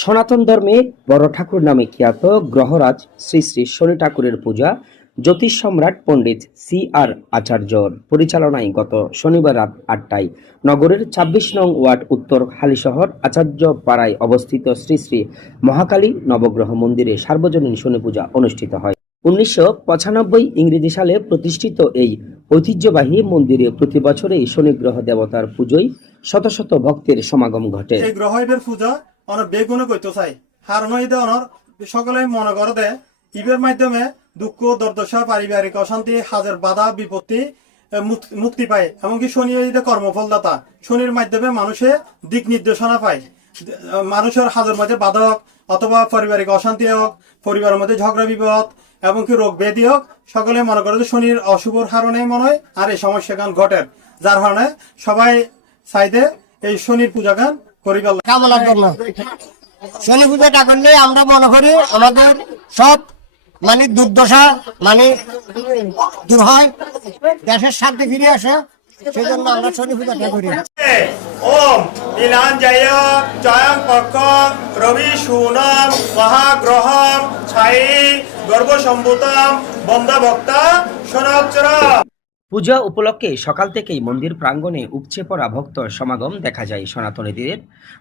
সনাতন ধর্মে বড় ঠাকুর নামে খ্যাত গ্রহরাজ শ্রী শ্রী শনি ঠাকুরের পূজা জ্যোতিষ সম্রাট পণ্ডিত সি আর আচার্যর পরিচালনায় গত শনিবার রাত আটটায় নগরের ছাব্বিশ নং ওয়ার্ড উত্তর হালিশহর আচার্য পাড়ায় অবস্থিত শ্রী শ্রী মহাকালী নবগ্রহ মন্দিরে সার্বজনীন শনি পূজা অনুষ্ঠিত হয়। উনিশশো পঁচানব্বই ইংরেজি সালে প্রতিষ্ঠিত এই ঐতিহ্যবাহী মন্দিরে প্রতি বছরেই শনি গ্রহ দেবতার পুজোয় শত শত ভক্তের সমাগম ঘটে। গ্রহের পূজা অনেক বেগুনে করতে চাই। কারণ এই অনর সকলে মনে করে দে, ইবের মাধ্যমে দুঃখ, দুর্দশা, পারিবারিক অশান্তি, হাজার বাধা, বিপত্তি মুক্তি পায়। এমনকি শনি যে কর্মফলদাতা। শনির মাধ্যমে মানুষে দিক নির্দেশনা পায়। মানুষের হাজার মধ্যে বাধা হোক, অথবা পারিবারিক অশান্তি হোক, পরিবারের মধ্যে ঝগড়া বিপদ এমনকি রোগ ব্যাধি হোক সকলে মনে করে যে শনির অশুভর কারণে মনে হয়, আর এই সমস্যা গান ঘটে যার কারণে সবাই চাইদে এই শনির পূজা গান কামনার জন্য শনি পূজাটা করলে আমরা মনে করি আমাদের সব মানে দুর্দশা মানে দূর হয় দেশের ফিরে আসে সেই জন্য আমরা শনি পূজাটা করি। ওম নীলাঞ্জয় জয়ং পক্ষং রবি সুনম মহাগ্রহম ছাই গর্ভসম্ভূতম বন্ধভক্তা সনাচর পূজা উপলক্ষে সকাল থেকেই মন্দির প্রাঙ্গণে উপচে পড়া ভক্ত সমাগম দেখা যায় সনাতনীদের।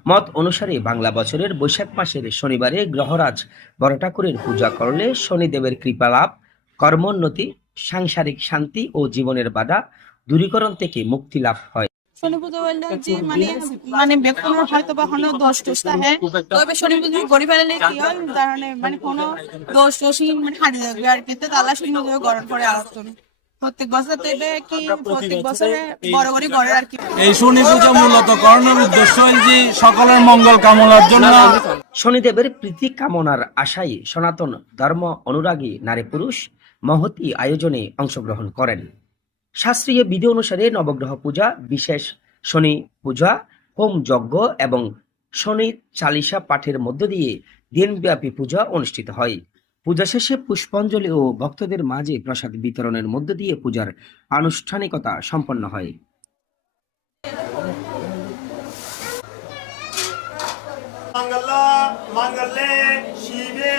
মত অনুসারে বাংলা বছরের বৈশাখ মাসের শনিবারে গ্রহরাজ বড় ঠাকুরের পূজা করলে শনিদেবের কৃপা লাভ, কর্মোন্নতি, সাংসারিক শান্তি ও জীবনের বাধা দূরীকরণ থেকে মুক্তি লাভ হয়। মানে মানে দোষ মানে মানে মানে যাবে। আর কি তালা গরম প্রত্যেক বছর তো এটা কি প্রত্যেক বছরে বড় করে করে আর কি। এই শনি পূজা মূলত করানোর উদ্দেশ্য যে সকলের মঙ্গল কামনার জন্য। শনিদেবের প্রীতি কামনার আশায় সনাতন ধর্ম অনুরাগী নারী পুরুষ মহতি আয়োজনে অংশগ্রহণ করেন। শাস্ত্রীয় বিধি অনুসারে নবগ্রহ পূজা বিশেষ শনি পূজা হোম যজ্ঞ এবং শনি চালিসা পাঠের মধ্য দিয়ে দিনব্যাপী পূজা অনুষ্ঠিত হয়। পূজা শেষে পুষ্পাঞ্জলি ও ভক্তদের মাঝে প্রসাদ বিতরণের মধ্য দিয়ে পূজার আনুষ্ঠানিকতা সম্পন্ন হয়। মঙ্গল, মঙ্গলে, শিবে